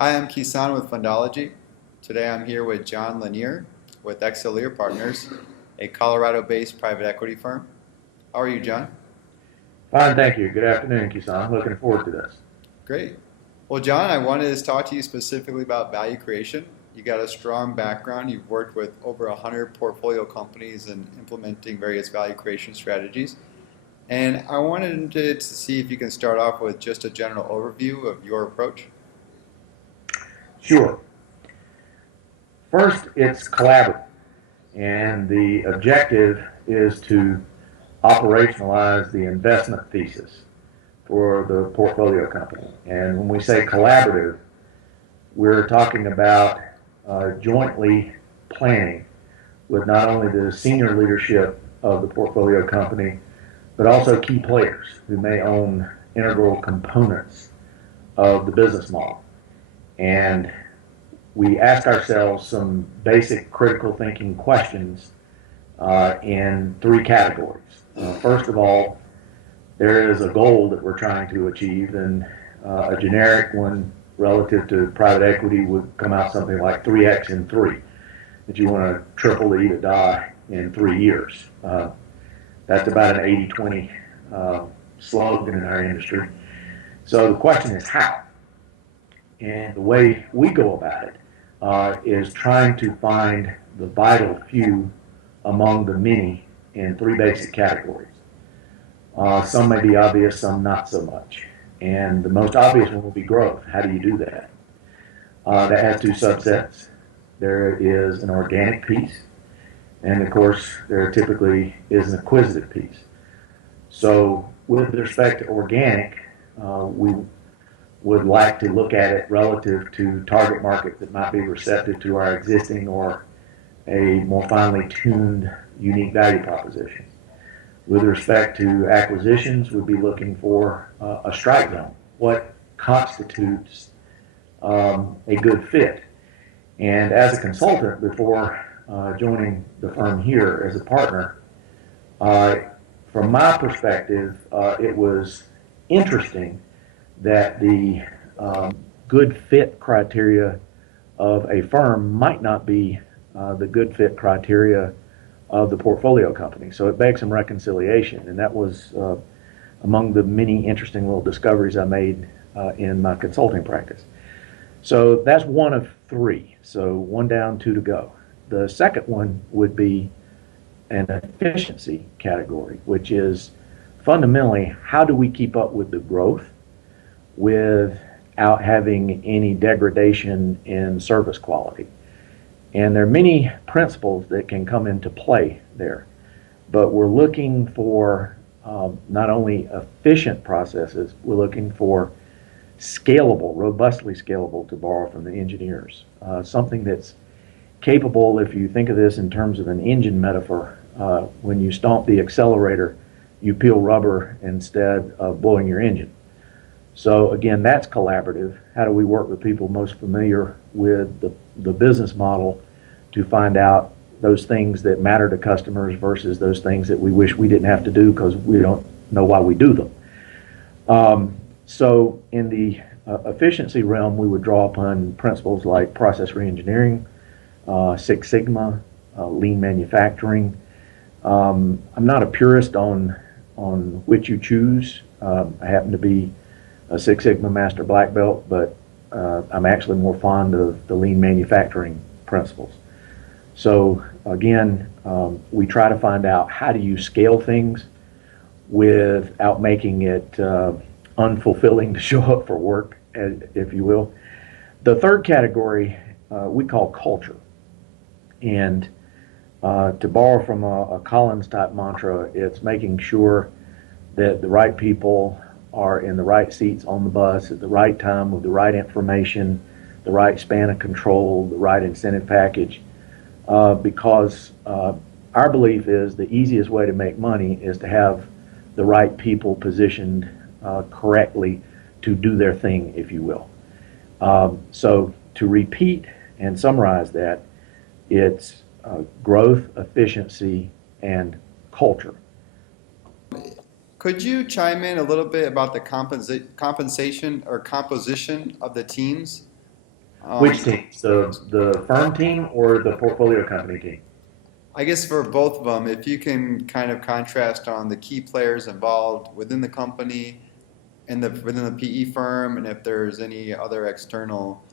Hi, I'm Kison with Fundology. Today I'm here with John Lanier with Excellere Partners, a Colorado-based private equity firm. How are you, John? Fine, thank you. Good afternoon, Kisan. Looking forward to this. Great. Well, John, I wanted to talk to you specifically about value creation. You got a strong background. You've worked with over 100 portfolio companies and implementing various value creation strategies. And I wanted to see if you can start off with just a general overview of your approach. Sure. First, it's collaborative, and the objective is to operationalize the investment thesis for the portfolio company. And when we say collaborative, we're talking about jointly planning with not only the senior leadership of the portfolio company, but also key players who may own integral components of the business model. And we ask ourselves some basic critical thinking questions in three categories. First of all, there is a goal that we're trying to achieve, and a generic one relative to private equity would come out something like 3x in three, that you want to triple the EBITDA in 3 years. That's about an 80-20 slogan in our industry. So the question is how? And the way we go about it is trying to find the vital few among the many in three basic categories. Some may be obvious, some not so much. And the most obvious one will be growth. How do you do that? That has two subsets. There is an organic piece, and of course, there typically is an acquisitive piece. So, with respect to organic, we would like to look at it relative to target markets that might be receptive to our existing or a more finely tuned unique value proposition. With respect to acquisitions, we'd be looking for a strike zone. What constitutes a good fit? And as a consultant, before joining the firm here as a partner, from my perspective, it was interesting that the good fit criteria of a firm might not be the good fit criteria of the portfolio company. So it begs some reconciliation, and that was among the many interesting little discoveries I made in my consulting practice. So that's one of three. So one down, two to go. The second one would be an efficiency category, which is fundamentally how do we keep up with the growth without having any degradation in service quality. And there are many principles that can come into play there, but we're looking for not only efficient processes, we're looking for scalable, robustly scalable, to borrow from the engineers. Something that's capable, if you think of this in terms of an engine metaphor, when you stomp the accelerator, you peel rubber instead of blowing your engine. So again, that's collaborative. How do we work with people most familiar with the business model to find out those things that matter to customers versus those things that we wish we didn't have to do because we don't know why we do them. So in the efficiency realm, we would draw upon principles like process reengineering, Six Sigma, lean manufacturing. I'm not a purist on which you choose. I happen to be a Six Sigma Master Black Belt, but I'm actually more fond of the lean manufacturing principles. So again, we try to find out how do you scale things without making it unfulfilling to show up for work, if you will. The third category we call culture. And to borrow from a Collins type mantra, it's making sure that the right people are in the right seats on the bus at the right time with the right information, the right span of control, the right incentive package. Because our belief is the easiest way to make money is to have the right people positioned correctly to do their thing, if you will. So to repeat and summarize that, it's growth, efficiency, and culture. Could you chime in a little bit about the compensation or composition of the teams Which teams? The firm team or the portfolio company team? I guess for both of them, if you can kind of contrast on the key players involved within the company and within the PE firm, and if there's any other external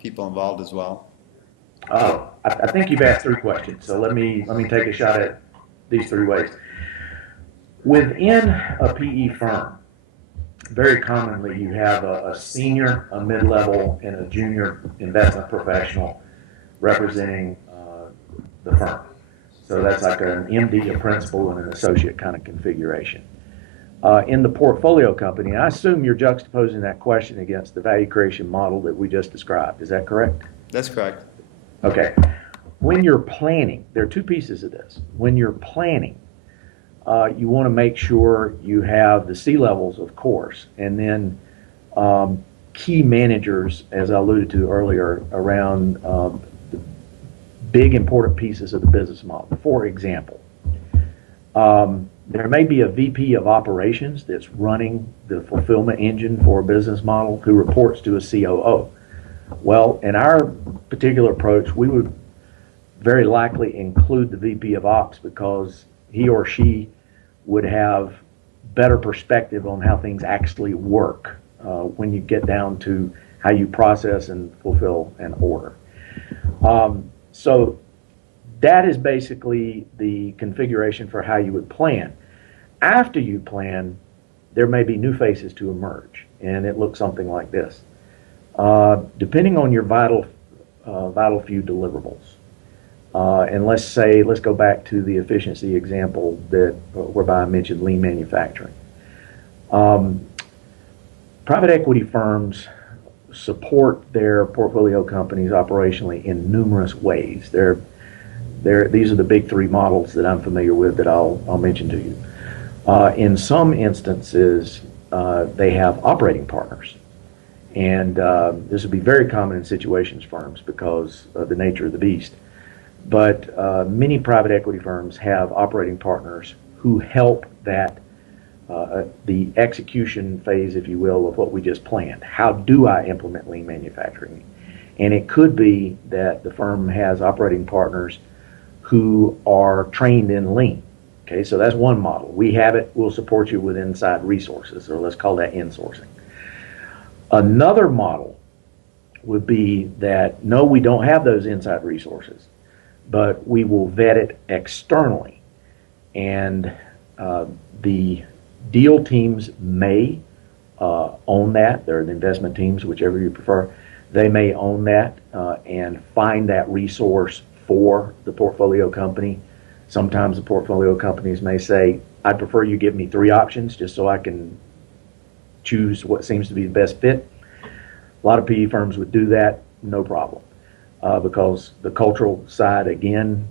people involved as well. Oh, I think you've asked three questions, so let me take a shot at these three ways. Within a PE firm, very commonly you have a senior, a mid-level, and a junior investment professional representing the firm. So that's like an MD, a principal, and an associate kind of configuration. In the portfolio company, I assume you're juxtaposing that question against the value creation model that we just described. Is that correct? That's correct. Okay. When you're planning, there are two pieces of this. When you're planning, you want to make sure you have the C levels, of course, and then key managers, as I alluded to earlier, around big important pieces of the business model. For example, there may be a VP of operations that's running the fulfillment engine for a business model who reports to a COO. Well, in our particular approach, we would very likely include the VP of Ops because he or she would have better perspective on how things actually work when you get down to how you process and fulfill an order. So that is basically the configuration for how you would plan. After you plan, there may be new faces to emerge, and it looks something like this. Depending on your vital few deliverables, and let's go back to the efficiency example that whereby I mentioned lean manufacturing. Private equity firms support their portfolio companies operationally in numerous ways. These are the big three models that I'm familiar with that I'll mention to you. In some instances, they have operating partners. And this would be very common in situations firms because of the nature of the beast. But many private equity firms have operating partners who help the execution phase, if you will, of what we just planned. How do I implement lean manufacturing? And it could be that the firm has operating partners who are trained in lean. Okay, so that's one model. We have it, we'll support you with inside resources, or let's call that insourcing. Another model would be that no, we don't have those inside resources, but we will vet it externally. And the deal teams may own that. They're the investment teams, whichever you prefer. They may own that and find that resource for the portfolio company. Sometimes the portfolio companies may say, I'd prefer you give me three options just so I can choose what seems to be the best fit. A lot of PE firms would do that, no problem, because the cultural side, again,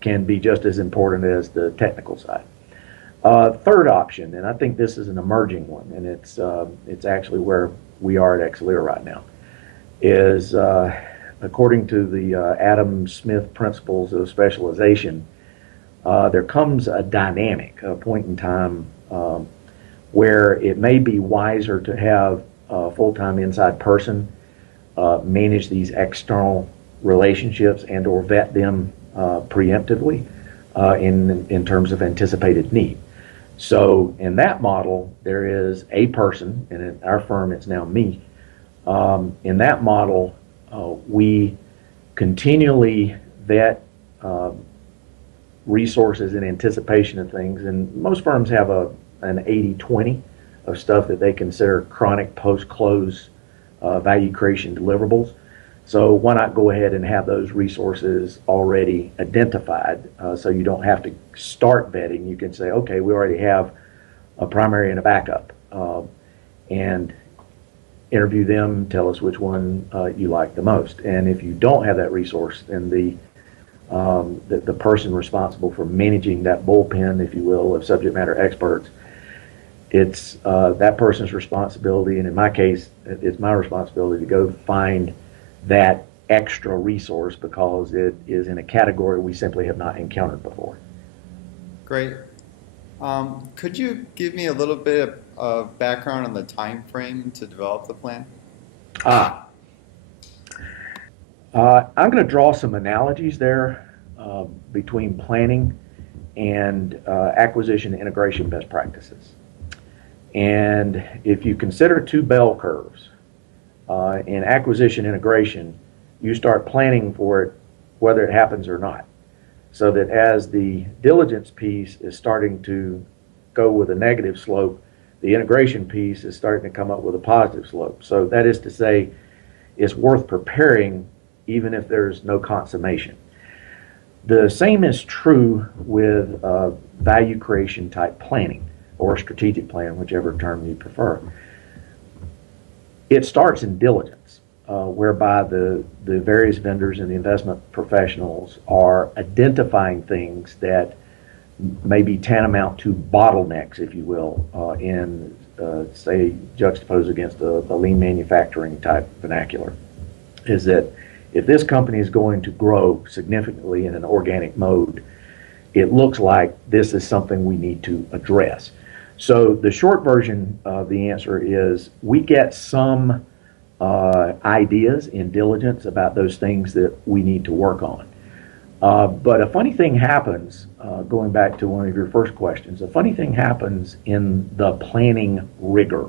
can be just as important as the technical side. Third option, and I think this is an emerging one, and it's actually where we are at Excellere right now, is according to the Adam Smith principles of specialization, there comes a dynamic, a point in time where it may be wiser to have a full-time inside person manage these external relationships and or vet them preemptively in terms of anticipated need. So in that model, there is a person, and in our firm it's now me. In that model, we continually vet resources in anticipation of things, and most firms have an 80-20 of stuff that they consider chronic post-close value creation deliverables. So why not go ahead and have those resources already identified so you don't have to start vetting. You can say, okay, we already have a primary and a backup, and interview them, tell us which one you like the most. And if you don't have that resource, then the person responsible for managing that bullpen, if you will, of subject matter experts, it's that person's responsibility, and in my case, it's my responsibility to go find that extra resource because it is in a category we simply have not encountered before. Great. Could you give me a little bit of background on the time frame to develop the plan? I'm going to draw some analogies there between planning and acquisition integration best practices. And if you consider two bell curves in acquisition integration, you start planning for it whether it happens or not. So that as the diligence piece is starting to go with a negative slope, the integration piece is starting to come up with a positive slope. So that is to say, it's worth preparing even if there's no consummation. The same is true with value creation type planning or strategic plan, whichever term you prefer. It starts in diligence, whereby the various vendors and the investment professionals are identifying things that may be tantamount to bottlenecks, if you will, in, say, juxtaposed against the lean manufacturing type vernacular. Is that if this company is going to grow significantly in an organic mode, it looks like this is something we need to address. So the short version of the answer is we get some ideas in diligence about those things that we need to work on. But a funny thing happens, going back to one of your first questions, a funny thing happens in the planning rigor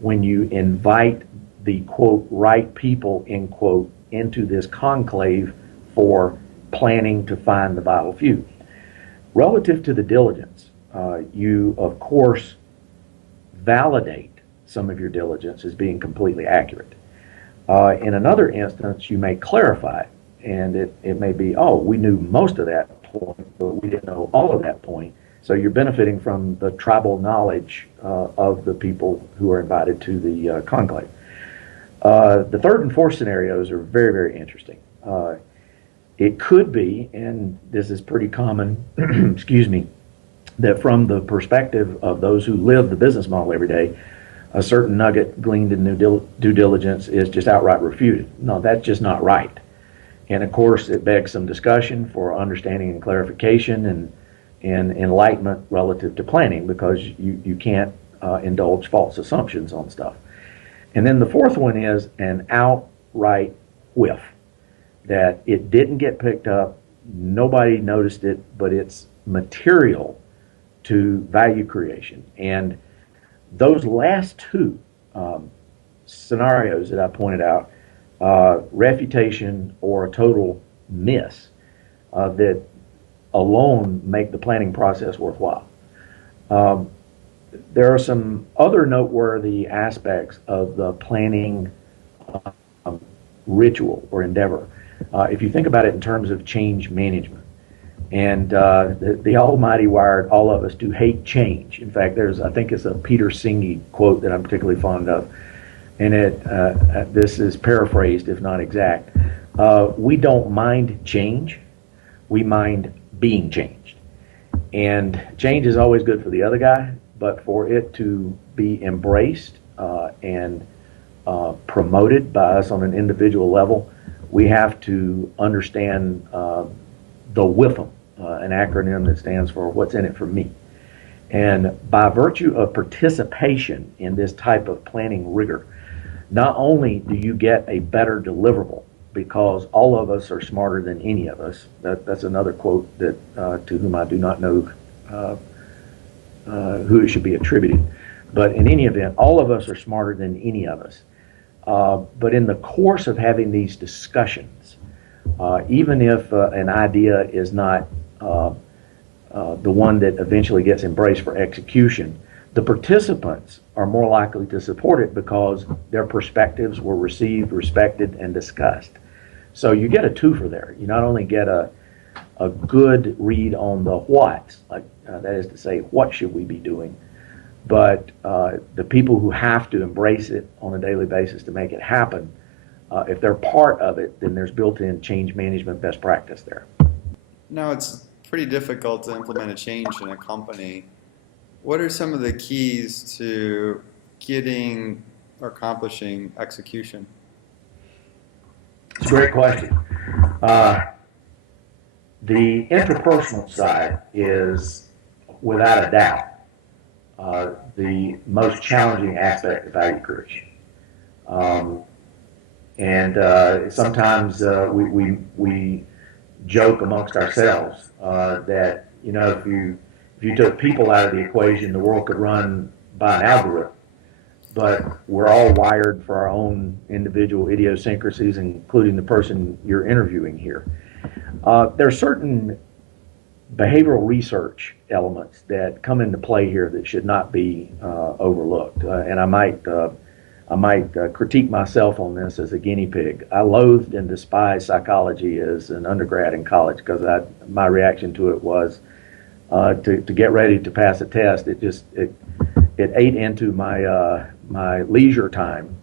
when you invite the quote right people end quote into this conclave for planning to find the vital few. Relative to the diligence, you of course validate some of your diligence as being completely accurate. In another instance, you may clarify it, and it may be, oh, we knew most of that point, but we didn't know all of that point. So you're benefiting from the tribal knowledge of the people who are invited to the conclave. The third and fourth scenarios are very, very interesting. It could be, and this is pretty common, excuse me, that from the perspective of those who live the business model every day, a certain nugget gleaned in due diligence is just outright refuted. No, that's just not right. And of course, it begs some discussion for understanding and clarification and enlightenment relative to planning, because you can't indulge false assumptions on stuff. And then the fourth one is an outright whiff, that it didn't get picked up, nobody noticed it, but it's material to value creation. And those last two scenarios that I pointed out, refutation or a total miss, that alone make the planning process worthwhile. There are some other noteworthy aspects of the planning ritual or endeavor. If you think about it in terms of change management, and the Almighty wired all of us to hate change. In fact, I think it's a Peter Senge quote that I'm particularly fond of, and this is paraphrased, if not exact. We don't mind change, we mind being changed. And change is always good for the other guy, but for it to be embraced and promoted by us on an individual level, we have to understand the WIFM, an acronym that stands for what's in it for me. And by virtue of participation in this type of planning rigor, not only do you get a better deliverable, because all of us are smarter than any of us. That's another quote that to whom I do not know who it should be attributed. But in any event, all of us are smarter than any of us. But in the course of having these discussions, even if an idea is not the one that eventually gets embraced for execution, the participants are more likely to support it because their perspectives were received, respected, and discussed. So you get a twofer there. You not only get a good read on the what's, like that is to say, what should we be doing, but the people who have to embrace it on a daily basis to make it happen, if they're part of it, then there's built-in change management best practice there. Now, it's pretty difficult to implement a change in a company. What are some of the keys to getting or accomplishing execution? It's a great question. The interpersonal side is, without a doubt, the most challenging aspect of value creation. And sometimes we joke amongst ourselves that, you know, if you took people out of the equation, the world could run by an algorithm. But we're all wired for our own individual idiosyncrasies, including the person you're interviewing here. There are certain behavioral research elements that come into play here that should not be overlooked. And I might critique myself on this as a guinea pig. I loathed and despised psychology as an undergrad in college because my reaction to it was to get ready to pass a test. It ate into my leisure time,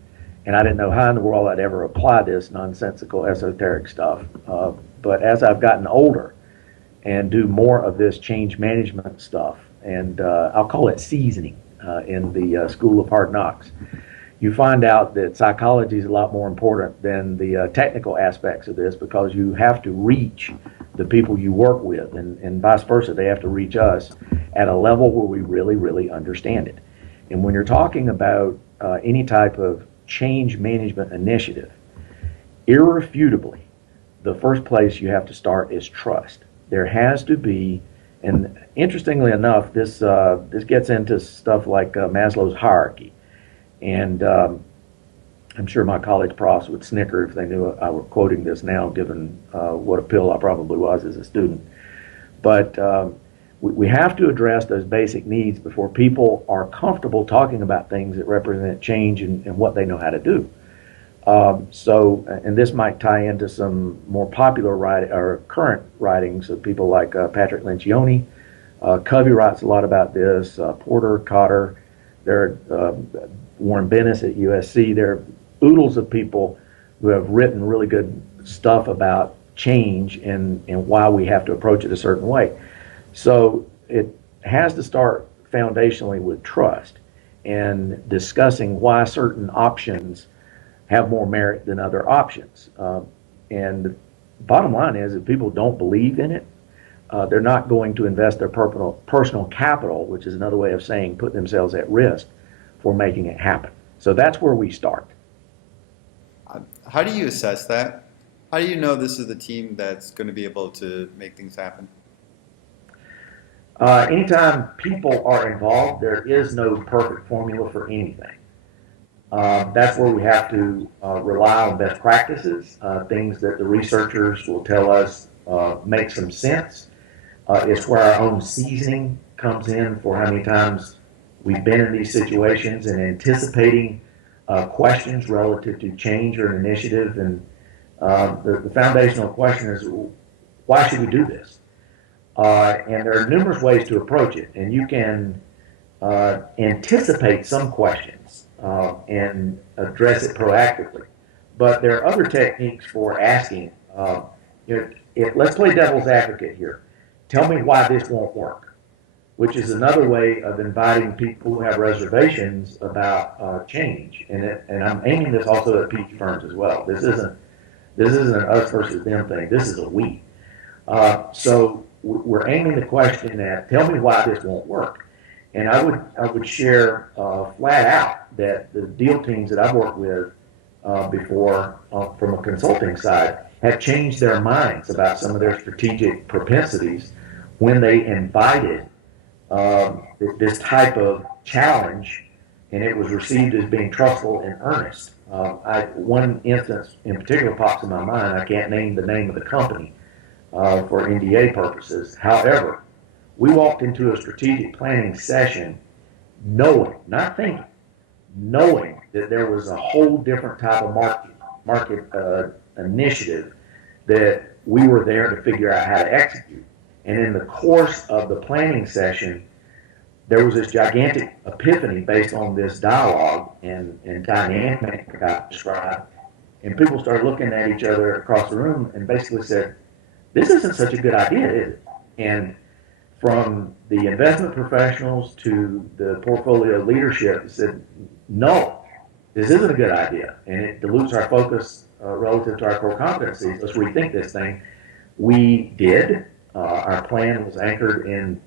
and I didn't know how in the world I'd ever apply this nonsensical esoteric stuff. But as I've gotten older and do more of this change management stuff, and I'll call it seasoning in the School of Hard Knocks, you find out that psychology is a lot more important than the technical aspects of this, because you have to reach the people you work with, and vice versa. They have to reach us at a level where we really, really understand it. And when you're talking about any type of change management initiative, irrefutably, the first place you have to start is trust. There has to be, and interestingly enough, this gets into stuff like Maslow's hierarchy. And I'm sure my college profs would snicker if they knew I were quoting this now, given what a pill I probably was as a student. But we have to address those basic needs before people are comfortable talking about things that represent change and what they know how to do. And this might tie into some more popular or current writings of people like Patrick Lencioni. Covey writes a lot about this. Porter, Cotter, there are Warren Bennis at USC. There are oodles of people who have written really good stuff about change and why we have to approach it a certain way. So it has to start foundationally with trust and discussing why certain options have more merit than other options. And the bottom line is, if people don't believe in it, they're not going to invest their personal capital, which is another way of saying put themselves at risk for making it happen. So that's where we start. How do you assess that? How do you know this is the team that's going to be able to make things happen? Anytime people are involved, there is no perfect formula for anything. That's where we have to rely on best practices, things that the researchers will tell us make some sense. It's where our own seasoning comes in for how many times we've been in these situations and anticipating questions relative to change or an initiative. And the foundational question is, why should we do this? And there are numerous ways to approach it. And you can anticipate some questions and address it proactively. But there are other techniques for asking. Let's play devil's advocate here. Tell me why this won't work, which is another way of inviting people who have reservations about change. And I'm aiming this also at PE firms as well. This isn't an us versus them thing. This is a we. So we're aiming the question at, tell me why this won't work. And I would share flat out that the deal teams that I've worked with before from a consulting side have changed their minds about some of their strategic propensities when they invited this type of challenge, and it was received as being trustful and earnest. One instance in particular pops in my mind. I can't name the name of the company for NDA purposes. However, we walked into a strategic planning session knowing, not thinking, knowing that there was a whole different type of market initiative that we were there to figure out how to execute. And in the course of the planning session, there was this gigantic epiphany based on this dialogue and dynamic I described. And people started looking at each other across the room and basically said, this isn't such a good idea, is it? And from the investment professionals to the portfolio leadership said, no, this isn't a good idea. And it dilutes our focus relative to our core competencies. Let's rethink this thing. We did. Our plan was anchored in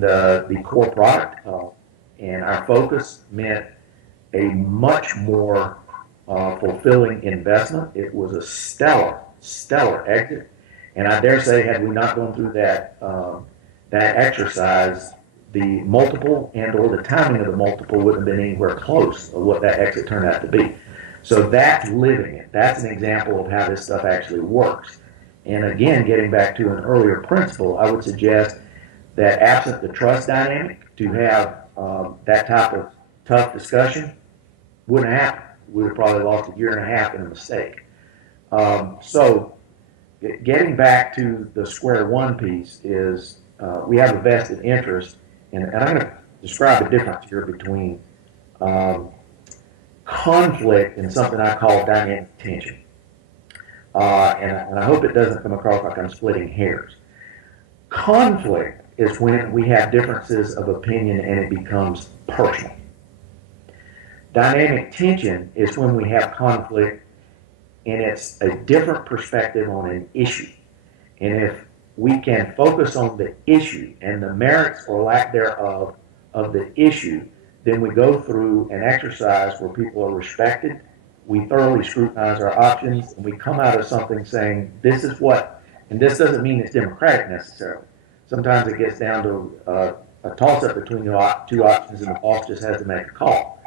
the core product, and our focus meant a much more fulfilling investment. It was a stellar exit. And I dare say, had we not gone through that exercise, the multiple and or the timing of the multiple wouldn't have been anywhere close of what that exit turned out to be. So that's living it. That's an example of how this stuff actually works. And again, getting back to an earlier principle, I would suggest that absent the trust dynamic, to have that type of tough discussion wouldn't happen. We would have probably lost a year and a half in a mistake. So getting back to the square one piece is we have a vested interest, and I'm going to describe the difference here between conflict and something I call dynamic tension. And I hope it doesn't come across like I'm splitting hairs. Conflict is when we have differences of opinion and it becomes personal. Dynamic tension is when we have conflict and it's a different perspective on an issue. And if we can focus on the issue and the merits or lack thereof of the issue, then we go through an exercise where people are respected, we thoroughly scrutinize our options, and we come out of something saying, this is what, and this doesn't mean it's democratic necessarily. Sometimes it gets down to a toss-up between the two options and the boss just has to make a call.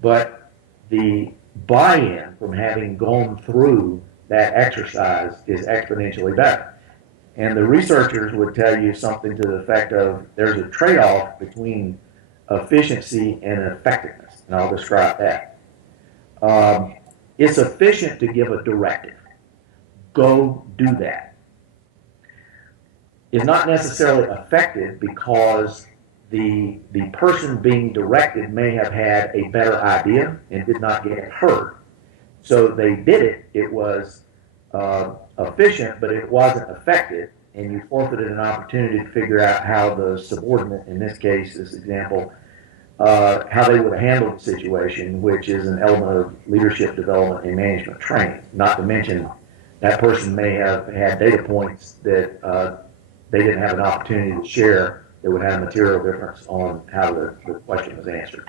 But the buy-in from having gone through that exercise is exponentially better. And the researchers would tell you something to the effect of there's a trade-off between efficiency and effectiveness, and I'll describe that. It's efficient to give a directive. Go do that. It's not necessarily effective because the person being directed may have had a better idea and did not get heard. So they did it. It was efficient, but it wasn't effective, and you forfeited an opportunity to figure out how the subordinate, in this case, this example, how they would have handled the situation, which is an element of leadership development and management training. Not to mention that person may have had data points that they didn't have an opportunity to share that would have a material difference on how the question was answered.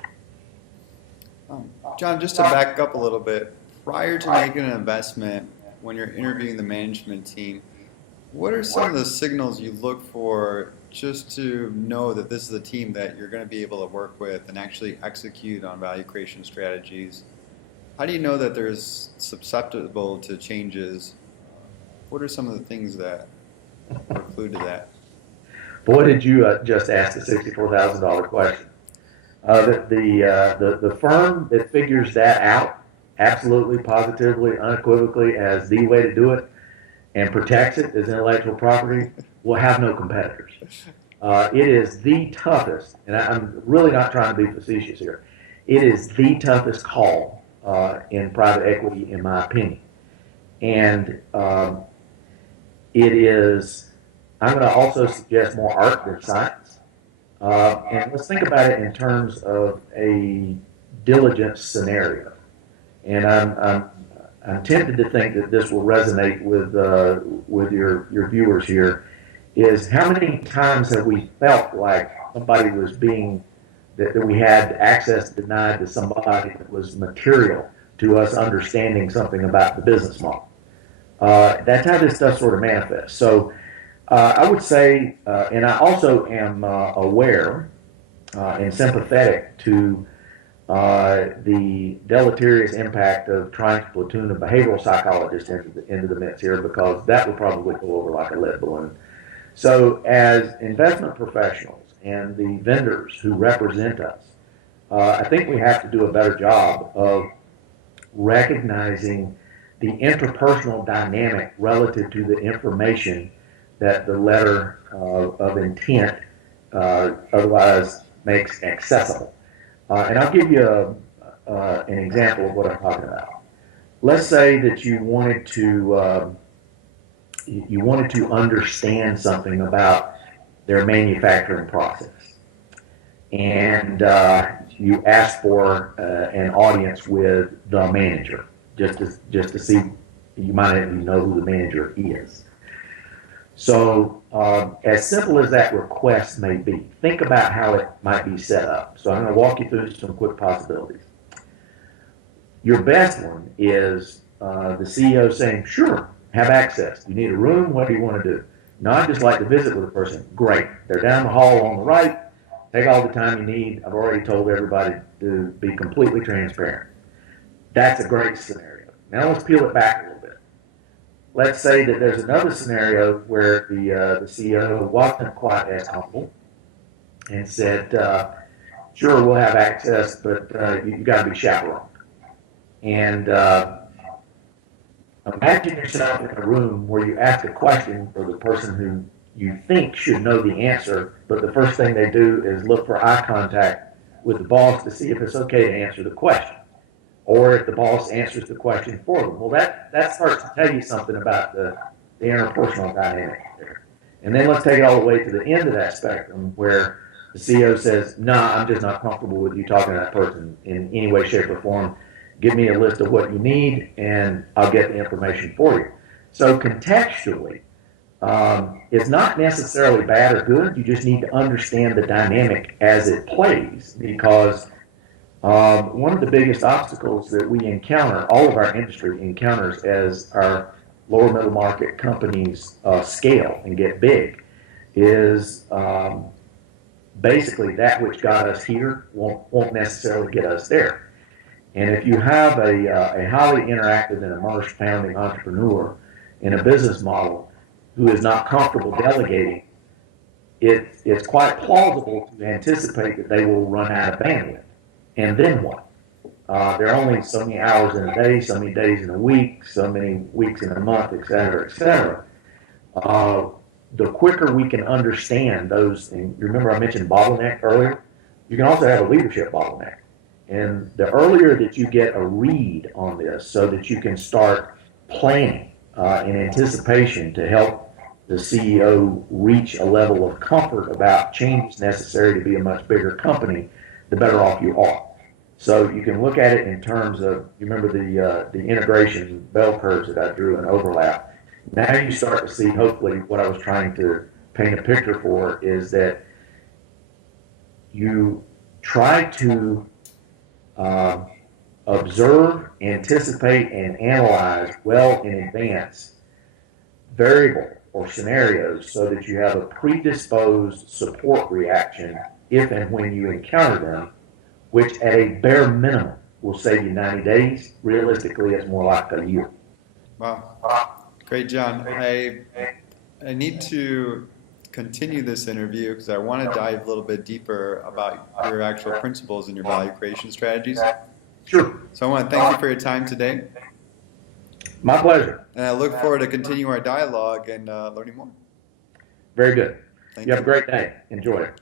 John, just to back up a little bit, prior to making an investment, when you're interviewing the management team, what are some of the signals you look for just to know that this is a team that you're going to be able to work with and actually execute on value creation strategies? How do you know that they're susceptible to changes? What are some of the things that are clue to that? Boy, did you just ask the $64,000 question. The firm that figures that out absolutely, positively, unequivocally as the way to do it and protects it as intellectual property will have no competitors. It is the toughest, and I'm really not trying to be facetious here, it is the toughest call in private equity, in my opinion. And it is, I'm going to also suggest more art than science. And let's think about it in terms of a diligence scenario. And I'm tempted to think that this will resonate with your viewers here. Is how many times have we felt like somebody was being that we had access denied to somebody that was material to us understanding something about the business model? That's how this stuff sort of manifests. So I would say, and I also am aware and sympathetic to the deleterious impact of trying to platoon a behavioral psychologist into the mix here, because that would probably go over like a lead balloon. So as investment professionals and the vendors who represent us, I think we have to do a better job of recognizing the interpersonal dynamic relative to the information that the letter of intent otherwise makes accessible. And I'll give you an example of what I'm talking about. Let's say that you wanted to understand something about their manufacturing process, and you asked for an audience with the manager, just to see. You might even know who the manager is. So as simple as that request may be, think about how it might be set up. So I'm going to walk you through some quick possibilities. Your best one is the CEO saying, sure, have access. You need a room, what do you want to do? No, I'd just like to visit with a person. Great. They're down the hall on the right. Take all the time you need. I've already told everybody to be completely transparent. That's a great scenario. Now let's peel it back a little bit. Let's say that there's another scenario where the CEO wasn't quite as humble and said, sure, we'll have access, but you got to be chaperoned. And imagine yourself in a room where you ask a question for the person who you think should know the answer, but the first thing they do is look for eye contact with the boss to see if it's okay to answer the question, or if the boss answers the question for them. Well, that starts to tell you something about the interpersonal dynamic there. And then let's take it all the way to the end of that spectrum where the CEO says, nah, I'm just not comfortable with you talking to that person in any way, shape, or form. Give me a list of what you need, and I'll get the information for you. So contextually, it's not necessarily bad or good. You just need to understand the dynamic as it plays, because one of the biggest obstacles that we encounter, all of our industry encounters as our lower middle market companies scale and get big, is basically that which got us here won't necessarily get us there. And if you have a highly interactive and immersed founding entrepreneur in a business model who is not comfortable delegating, it's quite plausible to anticipate that they will run out of bandwidth. And then what? There are only so many hours in a day, so many days in a week, so many weeks in a month, et cetera, et cetera. The quicker we can understand those, and you remember I mentioned bottleneck earlier, you can also have a leadership bottleneck. And the earlier that you get a read on this so that you can start planning in anticipation to help the CEO reach a level of comfort about changes necessary to be a much bigger company, the better off you are. So you can look at it in terms of, you remember the integration bell curves that I drew in overlap. Now you start to see, hopefully, what I was trying to paint a picture for is that you try to observe, anticipate, and analyze well in advance variable or scenarios so that you have a predisposed support reaction if and when you encounter them, which at a bare minimum will save you 90 days. Realistically, it's more like a year. Wow. Great, John. I need to continue this interview because I want to dive a little bit deeper about your actual principles and your value creation strategies. Sure. So I want to thank you for your time today. My pleasure. And I look forward to continue our dialogue and learning more. Very good. Thank You have a great day. Enjoy it.